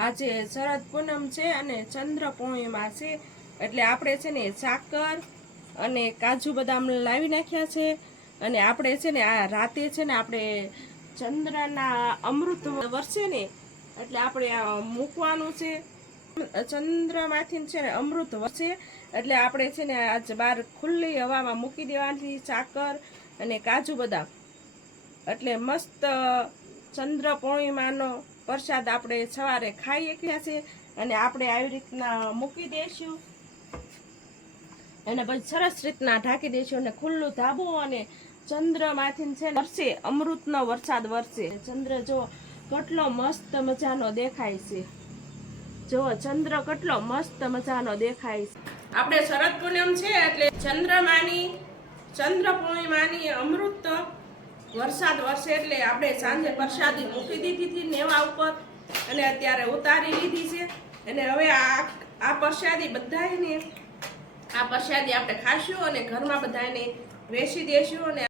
આજે શરદ પૂનમ છે અને ચંદ્ર પૂર્ણિમા છે. એટલે આપણે છે ને સાકર અને કાજુ બદામ લાવી નાખ્યા છે. અને આપણે છે ને આ રાતે છે ને આપણે ચંદ્રના અમૃત વરસે ને એટલે આપણે મૂકવાનું છે. ચંદ્રમાંથી છે ને અમૃત વરસે એટલે આપણે છે ને આજ બહાર ખુલ્લી હવામાં મૂકી દેવાની સાકર અને કાજુ બદામ. એટલે મસ્ત ચંદ્ર પૂર્ણિમાનો પ્રસાદ આપણે સવારે ખાઈ ગયા છે અને આપણે આવી રીતના મૂકી દઈશું. અને પછી સરસ રીતના ઢાંકી દઈશું અને ખુલ્લું ધાબું અને ચંદ્રમાંથી છે વરસે, અમૃતનો વરસાદ વરસે. ચંદ્ર જો કેટલો મસ્ત મજાનો દેખાય છે. જો ચંદ્ર કેટલો મસ્ત મજાનો દેખાય છે. આપણે શરદ પૂનમ છે એટલે ચંદ્રમાની ચંદ્ર પૂર્ણિમાની અમૃત વરસાદ વરસે એટલે આપણે સાંજે પ્રસાદી મૂકી દીધી હતી નેવા ઉપર અને અત્યારે ઉતારી લીધી છે. અને હવે આ આ પ્રસાદી બધાને આ પ્રસાદી આપણે ખાશું અને ઘરમાં બધાને વેચી દેશું અને